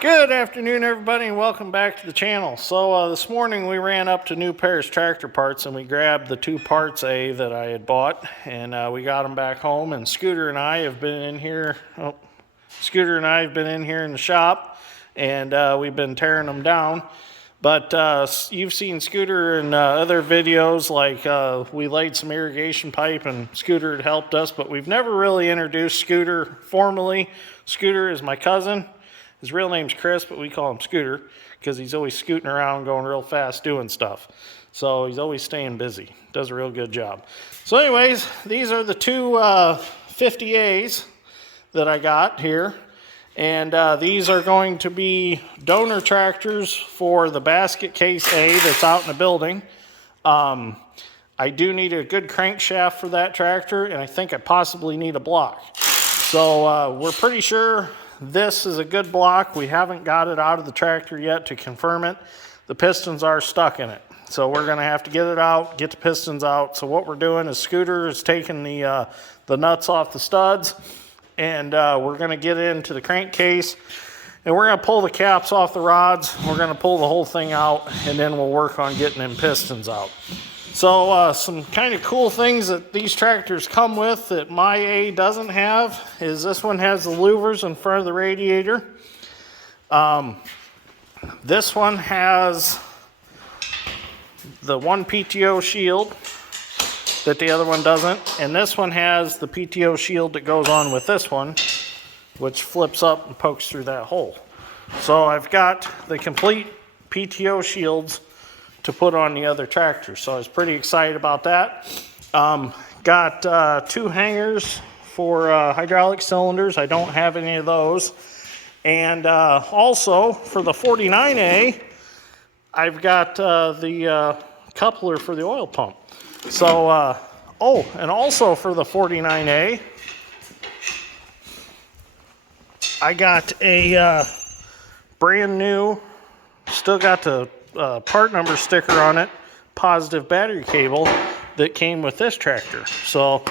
Good afternoon, everybody, and welcome back to the channel. So this morning we ran up to New Paris tractor parts and we grabbed the two parts A that I had bought, and we got them back home. And Scooter and I have been in here. Scooter and I have been in here in the shop, and we've been tearing them down. But you've seen Scooter in other videos, like we laid some irrigation pipe and Scooter had helped us, but we've never really introduced Scooter formally. Scooter is my cousin. His real name's Chris, but we call him Scooter because he's always scooting around, going real fast, doing stuff. So he's always staying busy. Does a real good job. So anyways, these are the two 50As that I got here. And these are going to be donor tractors for the basket case A that's out in the building. I do need a good crankshaft for that tractor, and I think I possibly need a block. So we're pretty sure this is a good block. We haven't got it out of the tractor yet to confirm it. The pistons are stuck in it. So we're gonna have to get it out, get the pistons out. So what we're doing is Scooter is taking the nuts off the studs, and we're gonna get into the crankcase, and we're gonna pull the caps off the rods. We're gonna pull the whole thing out, and then we'll work on getting them pistons out. So some kind of cool things that these tractors come with that my A doesn't have is this one has the louvers in front of the radiator. This one has the one PTO shield that the other one doesn't, and this one has the PTO shield that goes on with this one, which flips up and pokes through that hole. So I've got the complete PTO shields to put on the other tractor. So I was pretty excited about that. Got two hangers for hydraulic cylinders. I don't have any of those. And also for the 49A, I've got the coupler for the oil pump. So, and also for the 49A, I got a brand new, still got the part number sticker on it, positive battery cable that came with this tractor. So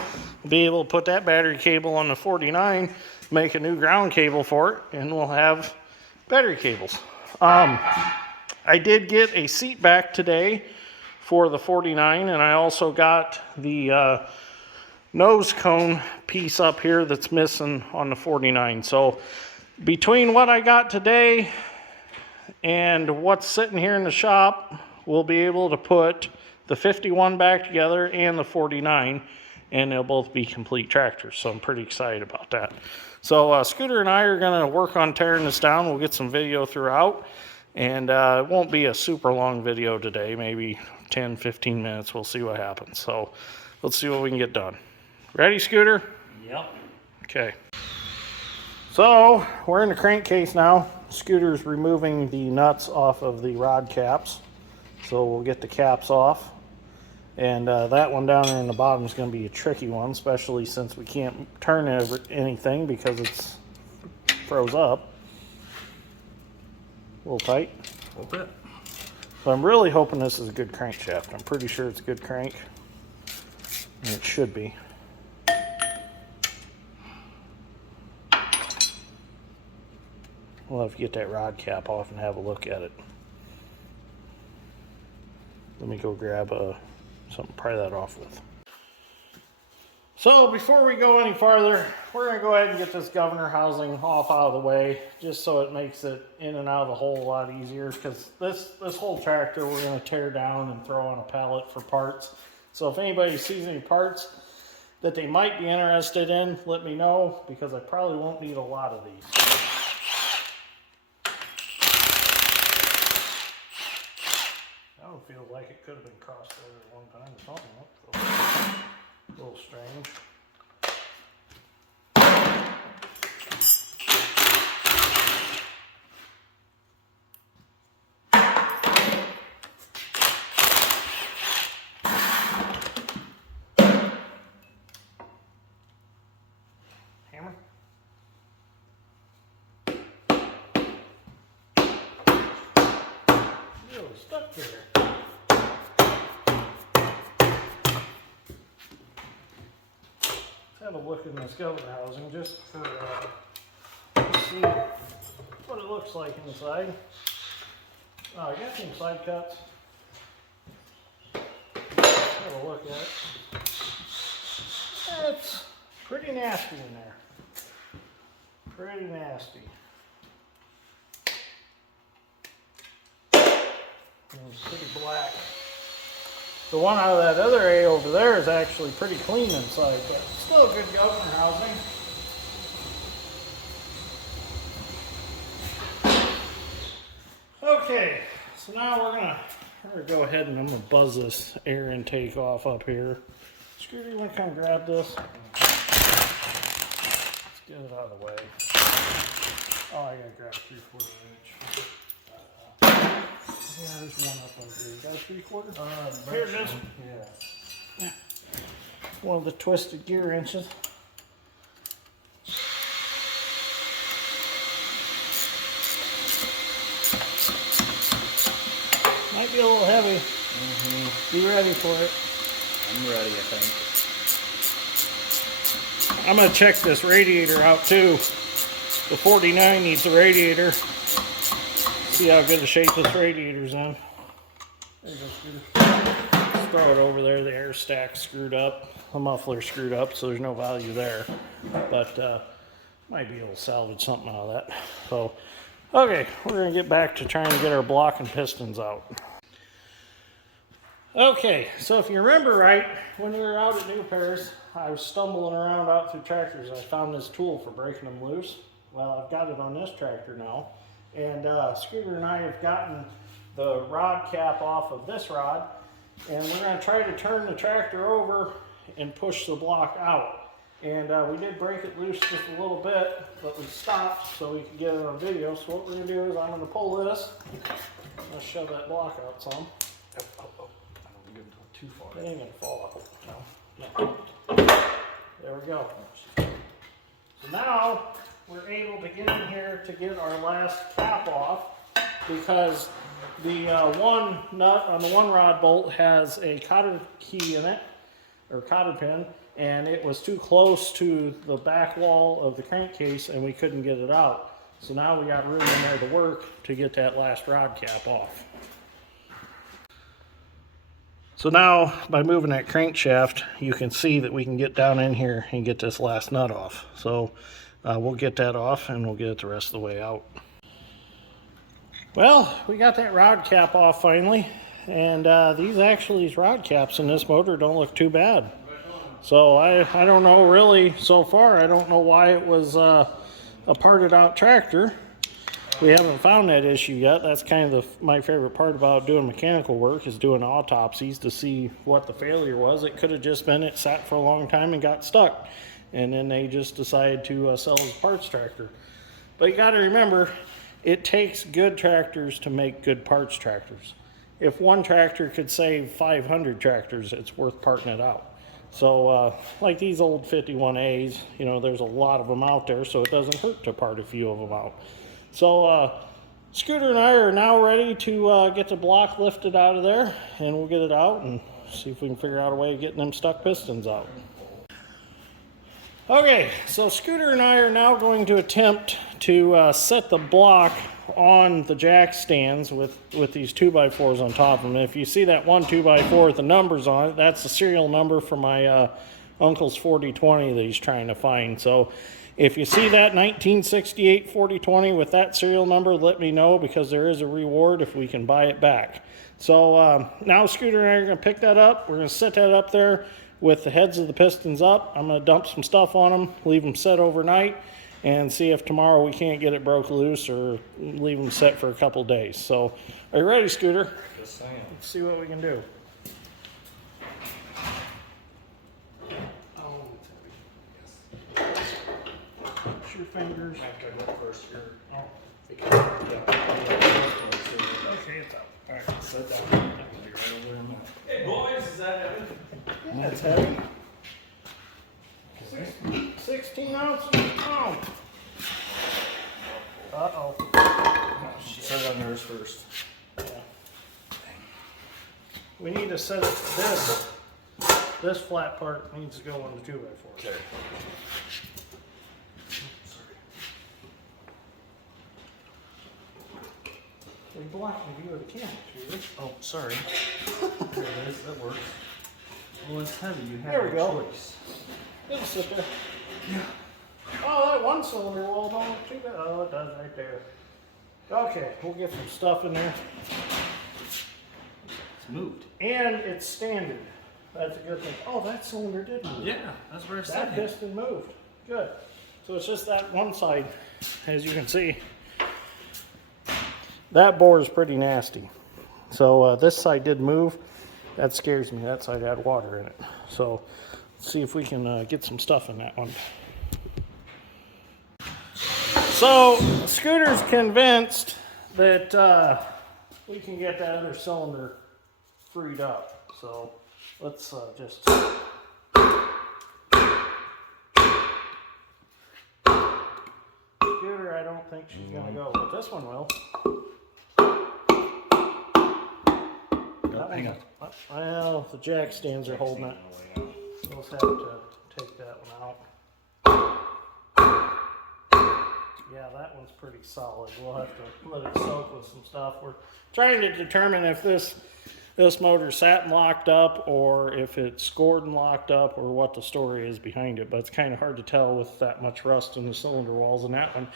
we'll be able to put that battery cable on the 49, make a new ground cable for it, and we'll have battery cables. I did get a seat back today for the 49, and I also got the nose cone piece up here that's missing on the 49. So between what I got today and what's sitting here in the shop, we'll be able to put the 51 back together and the 49, and they'll both be complete tractors. So I'm pretty excited about that. So Scooter and I are going to work on tearing this down. We'll get some video throughout, and it won't be a super long video today, maybe 10-15 minutes. We'll see what happens. So let's see what we can get done. Ready, Scooter? Yep. Okay. So we're in the crankcase now. Scooter's removing the nuts off of the rod caps. So we'll get the caps off. And that one down there in the bottom is going to be a tricky one, especially since we can't turn anything because it's froze up. A little tight. A little bit. So I'm really hoping this is a good crankshaft. I'm pretty sure it's a good crank. And it should be. We'll have to get that rod cap off and have a look at it. Let me go grab something to pry that off with. So before we go any farther, we're going to go ahead and get this governor housing off out of the way, just so it makes it in and out of the hole a lot easier, because this whole tractor we're going to tear down and throw on a pallet for parts. So if anybody sees any parts that they might be interested in, let me know, because I probably won't need a lot of these. That one feels like it could have been crossed over at one time or something. A little strange. Hammer. Ew, stuck there. Have a look in this governor housing just for see what it looks like inside. Oh, I got some side cuts. Have a look at it. It's pretty nasty in there. Pretty nasty. It's pretty black. The one out of that other A over there is actually pretty clean inside, but still a good governor housing. Okay, so now we're gonna go ahead and I'm gonna buzz this air intake off up here. Scooter, you wanna come grab this? Let's get it out of the way. Oh, I gotta grab a 3/4 inch. Yeah, there's one up over here. You got a 3/4? Here it is. Yeah. One of the twisted gear inches. Might be a little heavy. Be ready for it. I'm ready, I think. I'm going to check this radiator out too. The 49 needs a radiator. See how good a shape this radiator's in. There you go, Scooter. Just throw it over there. The air stack's screwed up. The muffler's screwed up, so there's no value there. But might be able to salvage something out of that. So, okay, we're going to get back to trying to get our block and pistons out. Okay, so if you remember right, when we were out at New Pairs, I was stumbling around out through tractors. I found this tool for breaking them loose. Well, I've got it on this tractor now. And Scooter and I have gotten the rod cap off of this rod. And we're going to try to turn the tractor over and push the block out. And we did break it loose just a little bit, but we stopped so we could get it on video. So what we're going to do is I'm going to pull this. I'm going to shove that block out some. Too far. It ain't gonna fall out. No. There we go. So now we're able to get in here to get our last cap off because the one nut on the one rod bolt has a cotter key in it, or cotter pin, and it was too close to the back wall of the crankcase and we couldn't get it out. So now we got room in there to work to get that last rod cap off. So now, by moving that crankshaft, you can see that we can get down in here and get this last nut off. So we'll get that off and we'll get it the rest of the way out. Well, we got that rod cap off finally. And these rod caps in this motor don't look too bad. So I don't know really, so far, I don't know why it was a parted out tractor. We haven't found that issue yet. That's kind of my favorite part about doing mechanical work, is doing autopsies to see what the failure was. It could have just been it sat for a long time and got stuck, and then they just decided to sell as a parts tractor. But you got to remember, it takes good tractors to make good parts tractors. If one tractor could save 500 tractors, it's worth parting it out. So like these old 51As, you know, there's a lot of them out there, so it doesn't hurt to part a few of them out. So Scooter and I are now ready to get the block lifted out of there, and we'll get it out and see if we can figure out a way of getting them stuck pistons out. Okay, so Scooter and I are now going to attempt to set the block on the jack stands with these 2x4s on top of them. If you see that one 2x4 with the numbers on it, that's the serial number for my uncle's 4020 that he's trying to find. So if you see that 1968 4020 with that serial number, let me know, because there is a reward if we can buy it back. So now Scooter and I are going to pick that up. We're going to set that up there with the heads of the pistons up. I'm going to dump some stuff on them, leave them set overnight, and see if tomorrow we can't get it broke loose, or leave them set for a couple days. So are you ready, Scooter? Yes, I am. Let's see what we can do. Your fingers. After I go first here. Oh. Okay, it's out. All right, Sit down. I'll be right over in a minute. Hey boys, is that heavy? That's heavy. 16 ounces. Oh. Uh-oh. Set it on yours first. Yeah. We need to set it, this flat part needs to go on the 2x4. Okay. So you block the view of the camera, really. Oh, sorry. There it is. That works. Well, it's heavy. You have There we no go. choice. It'll sit there. Yeah. Oh, that one cylinder wall don't look too bad. Oh, it does right there. Okay, we'll get some stuff in there. It's moved. And it's standard. That's a good thing. Oh, that cylinder did move. Yeah, that's where it's That piston moved. Good. So it's just that one side, as you can see. That bore is pretty nasty. So this side did move. That scares me. That side had water in it. So let's see if we can get some stuff in that one. So Scooter's convinced that we can get that other cylinder freed up. So let's just... Scooter, I don't think she's going to go, but this one will. Oh, hang on. Well, the jack stands are holding it. We'll have to take that one out. Yeah, that one's pretty solid. We'll have to let it soak with some stuff. We're trying to determine if this motor sat and locked up or if it scored and locked up or what the story is behind it. But it's kind of hard to tell with that much rust in the cylinder walls in that one.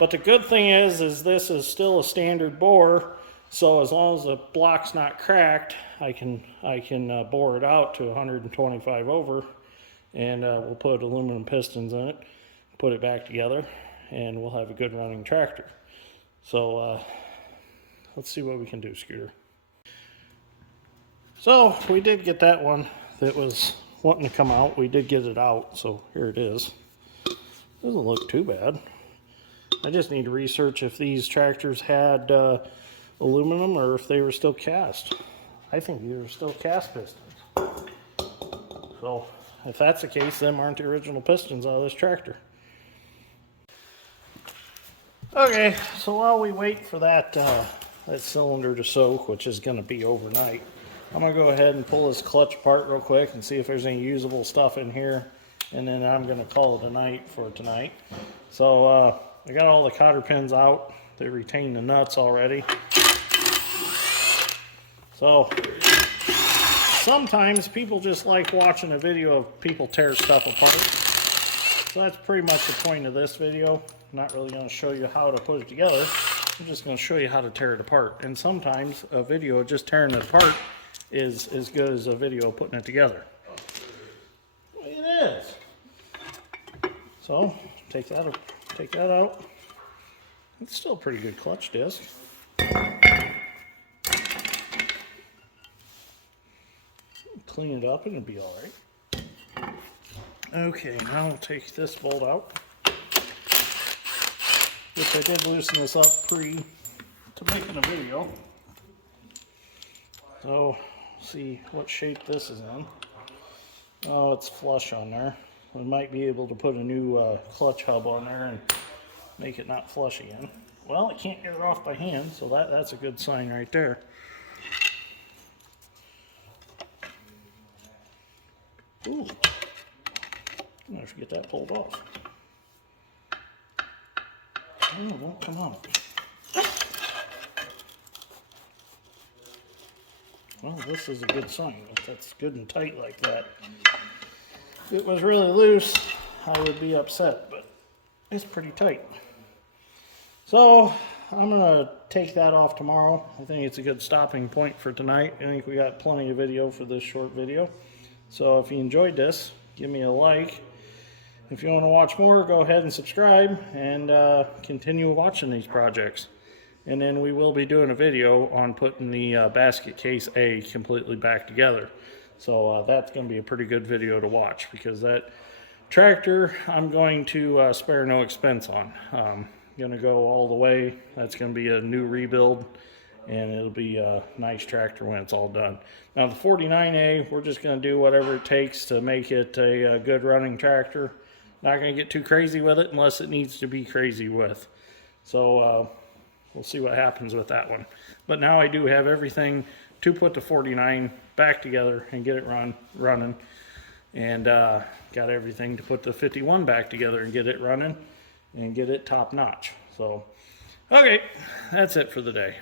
But the good thing is this is still a standard bore. So as long as the block's not cracked, I can bore it out to 125 over, and we'll put aluminum pistons in it, put it back together, and we'll have a good running tractor. So let's see what we can do, Scooter. So we did get that one that was wanting to come out. We did get it out, so here it is. Doesn't look too bad. I just need to research if these tractors had aluminum or if they were still cast. I think these are still cast pistons. So if that's the case, them aren't the original pistons out of this tractor. Okay, so while we wait for that cylinder to soak, which is going to be overnight, I'm going to go ahead and pull this clutch apart real quick and see if there's any usable stuff in here, and then I'm going to call it a night for tonight. So I got all the cotter pins out. They retain the nuts already. So sometimes people just like watching a video of people tear stuff apart. So that's pretty much the point of this video. I'm not really going to show you how to put it together. I'm just going to show you how to tear it apart. And sometimes a video of just tearing it apart is as good as a video of putting it together. It is. So take that out. It's still a pretty good clutch disc. Clean it up and it'll be all right. Okay, now I'll take this bolt out, which I did loosen this up pre to making a video. So, see what shape this is in. Oh, it's flush on there. We might be able to put a new clutch hub on there and make it not flush again. Well, I can't get it off by hand, so that's a good sign right there. Ooh, I'm gonna have to get that pulled off. Oh, it won't come out. Well, this is a good sign. If that's good and tight like that. If it was really loose, I would be upset, but it's pretty tight. So I'm gonna take that off tomorrow. I think it's a good stopping point for tonight. I think we got plenty of video for this short video. So if you enjoyed this, give me a like. If you want to watch more, go ahead and subscribe and continue watching these projects. And then we will be doing a video on putting the basket case A completely back together. So that's going to be a pretty good video to watch, because that tractor I'm going to spare no expense on. Going to go all the way. That's going to be a new rebuild, and it'll be a nice tractor when it's all done. Now the 49A, we're just going to do whatever it takes to make it a good running tractor. Not going to get too crazy with it unless it needs to be crazy with. So we'll see what happens with that one. But now I do have everything to put the 49 back together and get it running. And got everything to put the 51 back together and get it running and get it top notch. So, okay, that's it for the day.